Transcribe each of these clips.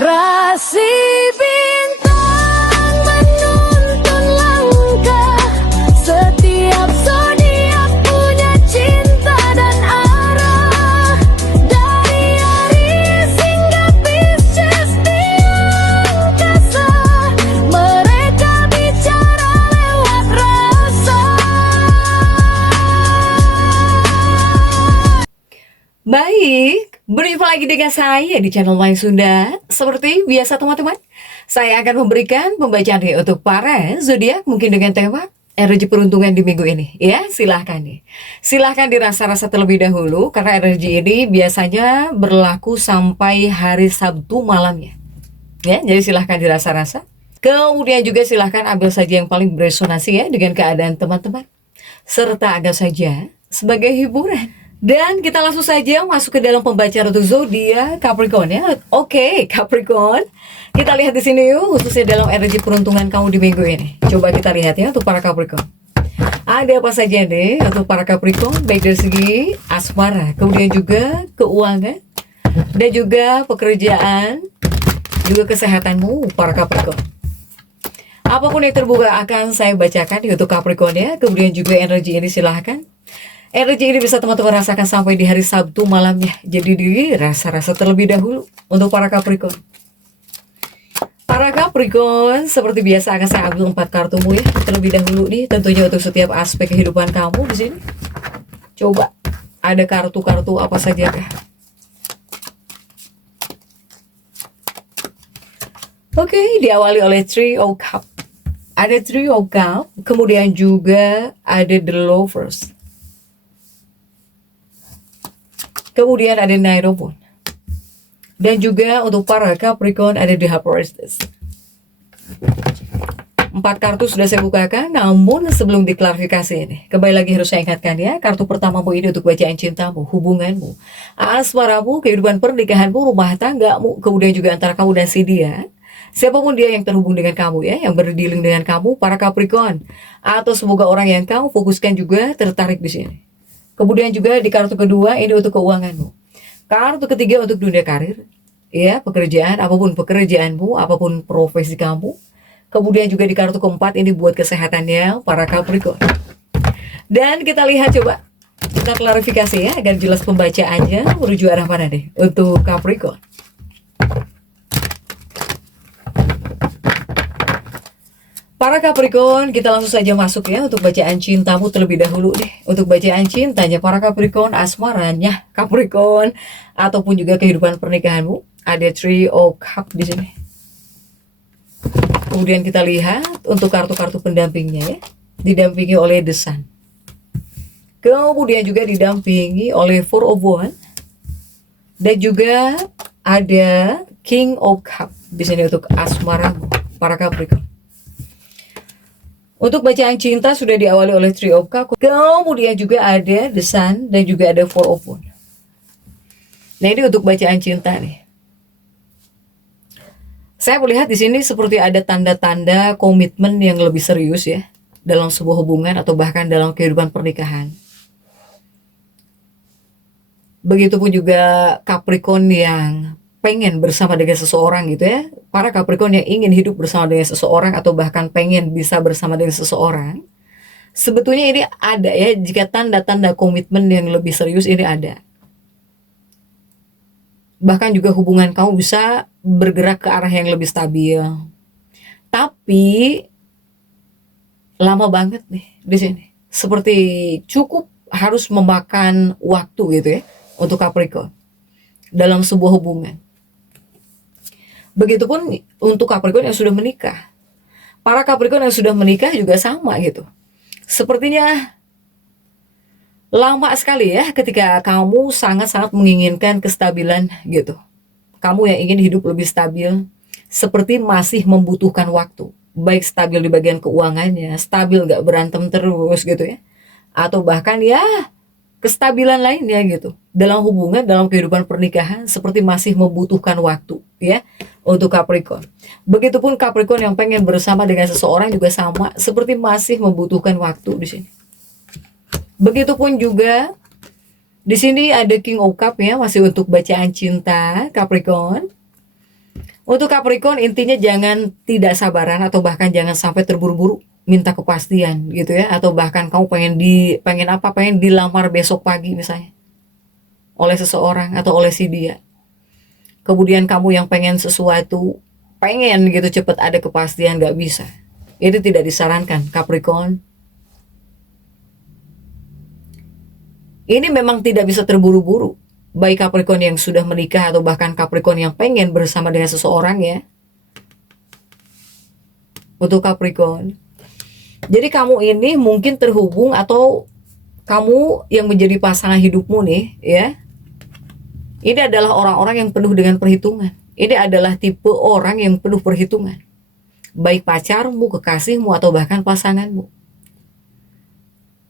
Rasi bintang menuntun langkah, setiap zodiak punya cinta dan arah. Dari Aries hingga Pisces di angkasa, mereka bicara lewat rasa. Baik, berjumpa lagi dengan saya di channel Main Sunda. Seperti biasa teman-teman, saya akan memberikan pembacaan nih untuk para zodiak mungkin dengan tema energi peruntungan di minggu ini. Ya, silahkan nih. Silahkan dirasa-rasa terlebih dahulu karena energi ini biasanya berlaku sampai hari Sabtu malamnya. Ya, jadi silahkan dirasa-rasa. Kemudian juga silahkan ambil saja yang paling beresonansi ya dengan keadaan teman-teman. Serta anggap saja sebagai hiburan. Dan kita langsung saja masuk ke dalam pembacaan untuk zodiak Capricorn ya. Oke, Capricorn. Kita lihat di sini yuk, khususnya dalam energi peruntungan kamu di minggu ini. Coba kita lihat ya untuk para Capricorn. Ada apa saja nih untuk para Capricorn, baik dari segi asmara, kemudian juga keuangan, dan juga pekerjaan, juga kesehatanmu para Capricorn. Apapun yang terbuka akan saya bacakan untuk Capricorn ya. Kemudian juga energi ini silahkan. Energi ini bisa teman-teman rasakan sampai di hari Sabtu malamnya. Jadi dirasa-rasa terlebih dahulu untuk para Capricorn. Para Capricorn, seperti biasa akan saya ambil 4 kartumu ya terlebih dahulu nih. Tentunya untuk setiap aspek kehidupan kamu di sini. Coba ada kartu-kartu apa saja kah? Oke, diawali oleh Three of Cups. Ada Three of Cups, kemudian juga ada The Lovers. Kemudian ada Knight of Wands. Dan juga untuk para Capricorn ada The Hierophant. 4 kartu sudah saya bukakan, namun sebelum diklarifikasi ini, kembali lagi harus saya ingatkan ya, kartu pertamamu ini untuk bacaan cintamu, hubunganmu, asmaramu, kehidupan pernikahanmu, rumah tanggamu, kemudian juga antara kamu dan si dia. Siapapun dia yang terhubung dengan kamu ya, yang berdealing dengan kamu, para Capricorn, atau semoga orang yang kamu fokuskan juga tertarik di sini. Kemudian juga di kartu kedua ini untuk keuanganmu. Kartu ketiga untuk dunia karir, ya pekerjaan, apapun pekerjaanmu, apapun profesi kamu. Kemudian juga di kartu keempat ini buat kesehatannya para Capricorn. Dan kita lihat coba, kita klarifikasi ya agar jelas pembacaannya menuju arah mana deh untuk Capricorn. Para Capricorn, kita langsung saja masuk ya untuk bacaan cintamu terlebih dahulu deh. Untuk bacaan cintanya para Capricorn, asmaranya Capricorn, ataupun juga kehidupan pernikahanmu. Ada Three of Cups di sini. Kemudian kita lihat untuk kartu-kartu pendampingnya ya. Didampingi oleh The Sun. Kemudian juga didampingi oleh Four of Wands. Dan juga ada King of Cups di sini untuk asmaramu, para Capricorn. Untuk bacaan cinta sudah diawali oleh Three of Cups. Kemudian juga ada The Sun dan juga ada Four of Wands. Nah, ini untuk bacaan cinta nih. Saya melihat di sini seperti ada tanda-tanda komitmen yang lebih serius ya dalam sebuah hubungan atau bahkan dalam kehidupan pernikahan. Begitupun juga Capricorn yang pengen bersama dengan seseorang gitu ya. Para Capricorn yang ingin hidup bersama dengan seseorang atau bahkan pengen bisa bersama dengan seseorang. Sebetulnya ini ada ya, jika tanda-tanda komitmen yang lebih serius ini ada. Bahkan juga hubungan kamu bisa bergerak ke arah yang lebih stabil. Tapi lama banget nih di sini. Seperti cukup harus memakan waktu gitu ya untuk Capricorn dalam sebuah hubungan. Begitupun untuk Capricorn yang sudah menikah. Para Capricorn yang sudah menikah juga sama gitu. Sepertinya lama sekali ya ketika kamu sangat-sangat menginginkan kestabilan gitu. Kamu yang ingin hidup lebih stabil, seperti masih membutuhkan waktu. Baik stabil di bagian keuangannya, stabil gak berantem terus gitu ya. Atau bahkan ya kestabilan lainnya gitu. Dalam hubungan, dalam kehidupan pernikahan, seperti masih membutuhkan waktu ya untuk Capricorn. Begitupun Capricorn yang pengen bersama dengan seseorang juga sama, seperti masih membutuhkan waktu di sini. Begitupun juga di sini ada King of Cups ya, masih untuk bacaan cinta Capricorn. Untuk Capricorn intinya jangan tidak sabaran atau bahkan jangan sampai terburu-buru minta kepastian gitu ya, atau bahkan kamu pengen dilamar besok pagi misalnya oleh seseorang atau oleh si dia. Kemudian kamu yang pengen sesuatu, pengen gitu cepet ada kepastian, gak bisa. Itu tidak disarankan Capricorn. Ini memang tidak bisa terburu-buru. Baik Capricorn yang sudah menikah atau bahkan Capricorn yang pengen bersama dengan seseorang ya. Untuk Capricorn. Jadi kamu ini mungkin terhubung atau kamu yang menjadi pasangan hidupmu nih ya. Ini adalah orang-orang yang penuh dengan perhitungan. Ini adalah tipe orang yang penuh perhitungan. Baik pacarmu, kekasihmu, atau bahkan pasanganmu.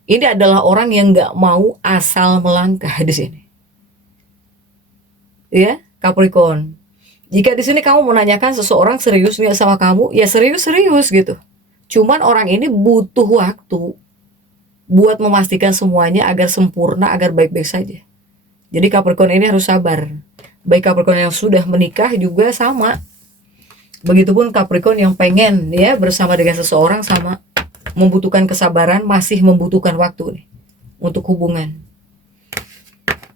Ini adalah orang yang gak mau asal melangkah di sini. Ya, Capricorn. Jika di sini kamu menanyakan seseorang serius nih sama kamu, ya serius-serius gitu. Cuman orang ini butuh waktu buat memastikan semuanya agar sempurna, agar baik-baik saja. Jadi Capricorn ini harus sabar. Baik Capricorn yang sudah menikah juga sama. Begitupun Capricorn yang pengen ya bersama dengan seseorang sama. Membutuhkan kesabaran, masih membutuhkan waktu nih untuk hubungan.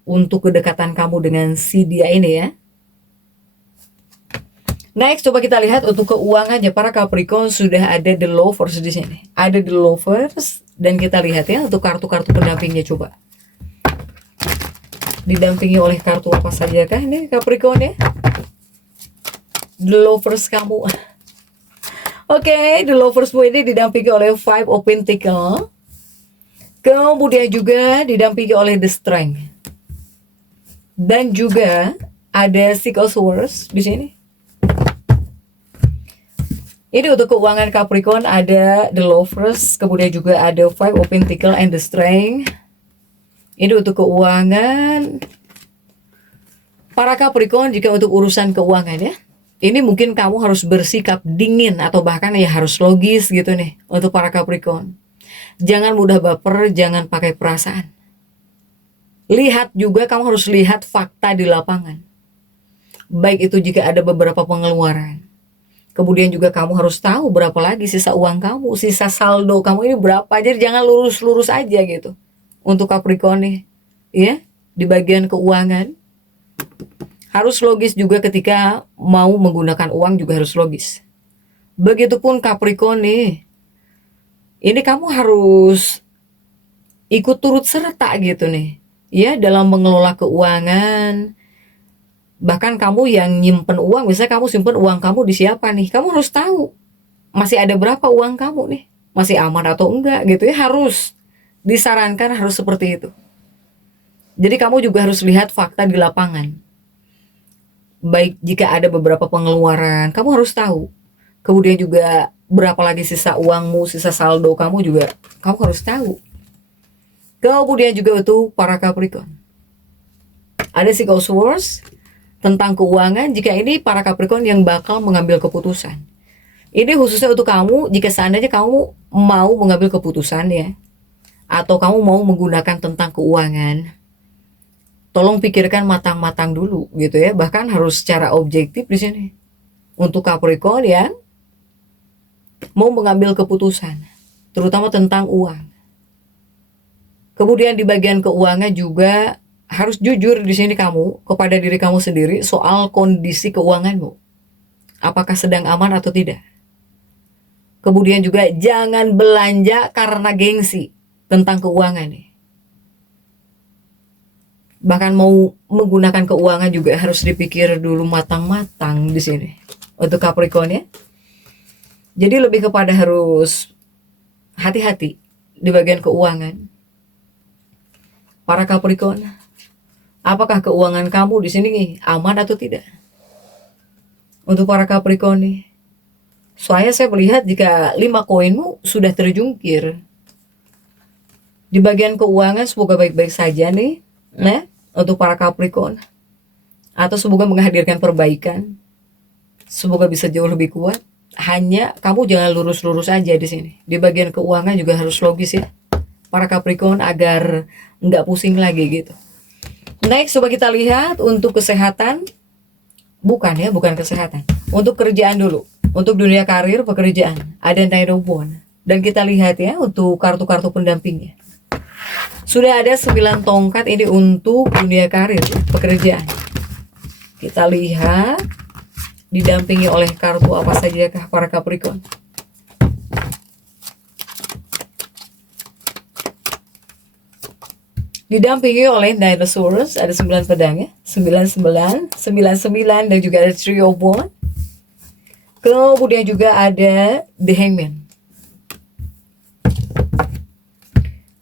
Untuk kedekatan kamu dengan si dia ini ya. Next, coba kita lihat untuk keuangannya para Capricorn. Sudah ada The Lovers di sini. Ada The Lovers dan kita lihat ya untuk kartu-kartu pendampingnya coba. Didampingi oleh kartu apa saja kah ini Capricorn ya? The Lovers kamu. Oke, The Loversmu ini didampingi oleh Five of Pentacles. Kemudian juga didampingi oleh The Strength. Dan juga ada Six of Swords di sini. Ini untuk keuangan Capricorn ada The Lovers, kemudian juga ada Five of Pentacles and The Strength. Ini untuk keuangan para Capricorn. Jika untuk urusan keuangan ya, ini mungkin kamu harus bersikap dingin atau bahkan ya harus logis gitu nih untuk para Capricorn. Jangan mudah baper, jangan pakai perasaan. Lihat juga, kamu harus lihat fakta di lapangan. Baik itu jika ada beberapa pengeluaran. Kemudian juga kamu harus tahu berapa lagi sisa uang kamu, sisa saldo kamu ini berapa. Jadi jangan lurus-lurus aja gitu. Untuk Capricorn nih, ya, di bagian keuangan harus logis juga ketika mau menggunakan uang juga harus logis. Begitupun Capricorn nih, ini kamu harus ikut turut serta gitu nih, ya, dalam mengelola keuangan. Bahkan kamu yang nyimpen uang, misalnya kamu simpen uang kamu di siapa nih, kamu harus tahu masih ada berapa uang kamu nih, masih aman atau enggak gitu ya, harus disarankan harus seperti itu. Jadi kamu juga harus lihat fakta di lapangan. Baik jika ada beberapa pengeluaran, kamu harus tahu. Kemudian juga berapa lagi sisa uangmu, sisa saldo kamu juga kamu harus tahu. Kemudian juga itu para Capricorn. Ada Six of Swords tentang keuangan. Jika ini para Capricorn yang bakal mengambil keputusan. Ini khususnya untuk kamu jika seandainya kamu mau mengambil keputusan ya, atau kamu mau menggunakan tentang keuangan, tolong pikirkan matang-matang dulu gitu ya. Bahkan harus secara objektif di sini. Untuk Capricorn yang mau mengambil keputusan, terutama tentang uang. Kemudian di bagian keuangan juga harus jujur di sini kamu kepada diri kamu sendiri soal kondisi keuanganmu. Apakah sedang aman atau tidak? Kemudian juga jangan belanja karena gengsi tentang keuangan nih. Bahkan mau menggunakan keuangan juga harus dipikir dulu matang-matang di sini untuk Capricorn ya. Jadi lebih kepada harus hati-hati di bagian keuangan. Para Capricorn, apakah keuangan kamu di sini aman atau tidak? Untuk para Capricorn nih, saya melihat jika 5 koinmu sudah terjungkir di bagian keuangan, semoga baik-baik saja nih, nah, untuk para Capricorn. Atau semoga menghadirkan perbaikan, semoga bisa jauh lebih kuat. Hanya kamu jangan lurus-lurus aja di sini. Di bagian keuangan juga harus logis ya, para Capricorn, agar nggak pusing lagi gitu. Next, coba kita lihat untuk kesehatan. Bukan kesehatan. Untuk kerjaan dulu. Untuk dunia karir, pekerjaan. Ada Nine of Wands. Dan kita lihat ya untuk kartu-kartu pendampingnya. Sudah ada 9 tongkat ini untuk dunia karir, pekerjaan. Kita lihat didampingi oleh kartu apa sajakah para Capricorn. Didampingi oleh Nine of Swords, ada 9 pedang ya, 99, 99 dan juga ada Three of Wands. Kemudian juga ada The Hangman.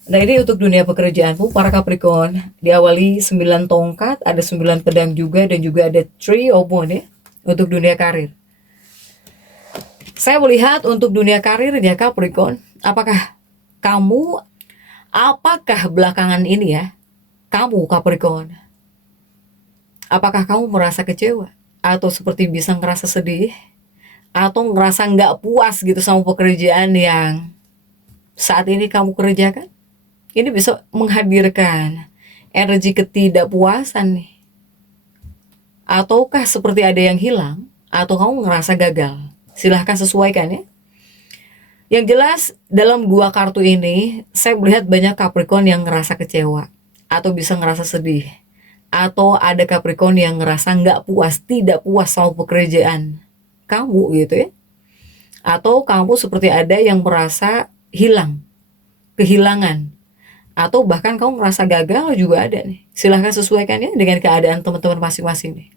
Nah ini untuk dunia pekerjaanmu para Capricorn. Diawali 9 tongkat, ada 9 pedang juga dan juga ada Three of Wands ya untuk dunia karir. Saya melihat untuk dunia karirnya Capricorn, apakah belakangan ini ya, kamu Capricorn, apakah kamu merasa kecewa? Atau seperti bisa ngerasa sedih? Atau ngerasa nggak puas gitu sama pekerjaan yang saat ini kamu kerjakan? Ini bisa menghadirkan energi ketidakpuasan nih. Ataukah seperti ada yang hilang? Atau kamu ngerasa gagal? Silahkan sesuaikan ya. Yang jelas dalam 2 kartu ini, saya melihat banyak Capricorn yang ngerasa kecewa. Atau bisa ngerasa sedih. Atau ada Capricorn yang ngerasa nggak puas, tidak puas sama pekerjaan kamu gitu ya. Atau kamu seperti ada yang merasa hilang, kehilangan. Atau bahkan kamu merasa gagal juga ada nih. Silahkan sesuaikannya dengan keadaan teman-teman masing-masing nih.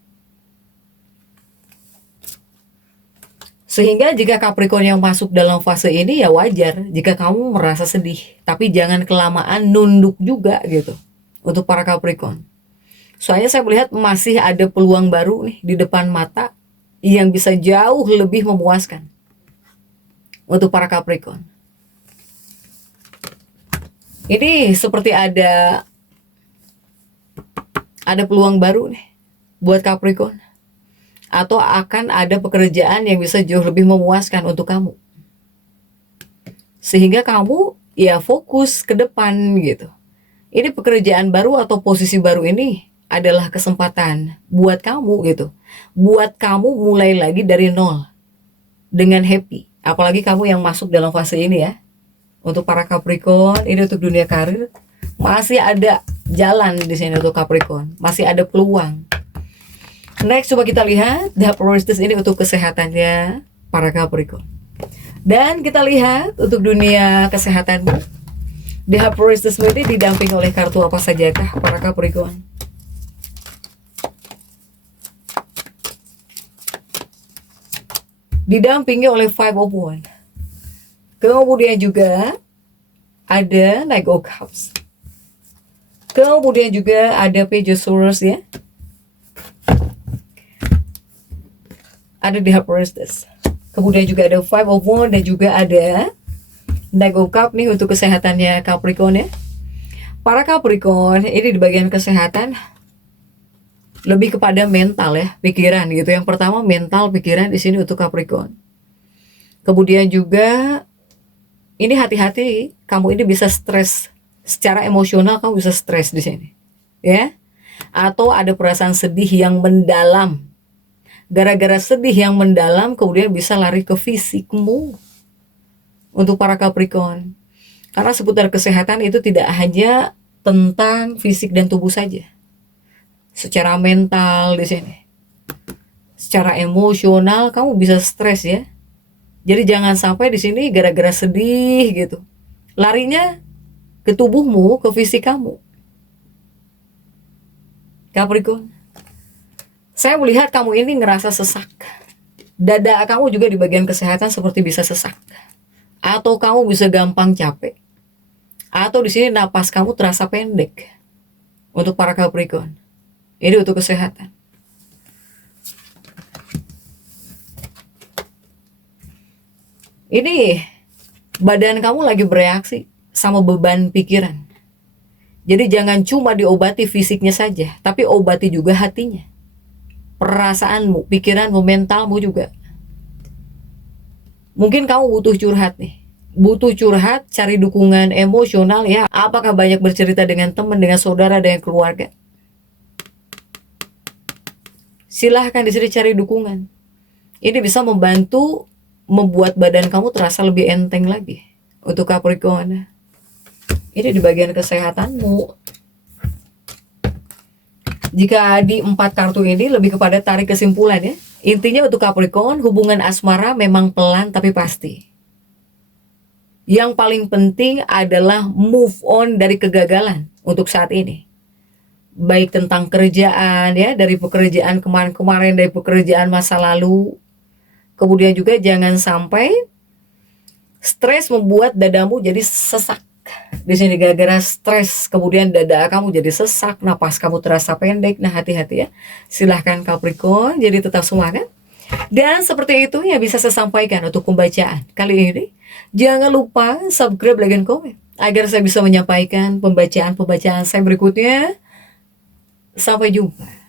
Sehingga jika Capricorn yang masuk dalam fase ini ya wajar jika kamu merasa sedih. Tapi jangan kelamaan nunduk juga gitu untuk para Capricorn. Soalnya saya melihat masih ada peluang baru nih di depan mata yang bisa jauh lebih memuaskan untuk para Capricorn. Ini seperti ada peluang baru nih buat Capricorn. Atau akan ada pekerjaan yang bisa jauh lebih memuaskan untuk kamu. Sehingga kamu ya fokus ke depan gitu. Ini pekerjaan baru atau posisi baru ini adalah kesempatan buat kamu gitu. Buat kamu mulai lagi dari nol. Dengan happy. Apalagi kamu yang masuk dalam fase ini ya. Untuk para Capricorn, ini untuk dunia karir masih ada jalan di sini untuk Capricorn, masih ada peluang. Next coba kita lihat The Priestess ini untuk kesehatannya para Capricorn. Dan kita lihat untuk dunia kesehatanmu. The Priestess ini didampingi oleh kartu apa sajakah para Capricorn? Didampingi oleh Five of Wands. Kemudian juga ada Knight of Cups. Kemudian juga ada Page of Swords ya. Ada The Priestess. Kemudian juga ada Five of Wands dan juga ada Knight of Cups nih untuk kesehatannya Capricorn ya. Para Capricorn ini di bagian kesehatan lebih kepada mental ya, pikiran gitu. Yang pertama mental, pikiran di sini untuk Capricorn. Kemudian juga ini hati-hati, kamu ini bisa stres secara emosional, kamu bisa stres di sini, ya. Atau ada perasaan sedih yang mendalam. Gara-gara sedih yang mendalam, kemudian bisa lari ke fisikmu. Untuk para Capricorn, karena seputar kesehatan itu tidak hanya tentang fisik dan tubuh saja. Secara mental di sini, secara emosional, kamu bisa stres ya. Jadi jangan sampai di sini gara-gara sedih gitu, larinya ke tubuhmu, ke fisik kamu. Capricorn, saya melihat kamu ini ngerasa sesak. Dada kamu juga di bagian kesehatan seperti bisa sesak. Atau kamu bisa gampang capek. Atau di sini napas kamu terasa pendek. Untuk para Capricorn, ini untuk kesehatan. Ini badan kamu lagi bereaksi sama beban pikiran. Jadi jangan cuma diobati fisiknya saja, tapi obati juga hatinya. Perasaanmu, pikiranmu, mentalmu juga. Mungkin kamu butuh curhat nih. Butuh curhat, cari dukungan emosional ya. Apakah banyak bercerita dengan teman, dengan saudara, dengan keluarga? Silahkan di sini cari dukungan. Ini bisa membantu membuat badan kamu terasa lebih enteng lagi. Untuk Capricorn, ini di bagian kesehatanmu. Jika di 4 kartu ini lebih kepada tarik kesimpulan ya. Intinya untuk Capricorn, hubungan asmara memang pelan tapi pasti. Yang paling penting adalah move on dari kegagalan untuk saat ini. Baik tentang kerjaan ya, dari pekerjaan kemarin-kemarin, dari pekerjaan masa lalu. Kemudian juga jangan sampai stres membuat dadamu jadi sesak. Di sini gara-gara stres, kemudian dada kamu jadi sesak, napas kamu terasa pendek. Nah, hati-hati ya. Silahkan Capricorn, jadi tetap semangat. Dan seperti itu yang bisa saya sampaikan untuk pembacaan kali ini. Jangan lupa subscribe, like, dan komen agar saya bisa menyampaikan pembacaan-pembacaan saya berikutnya. Sampai jumpa.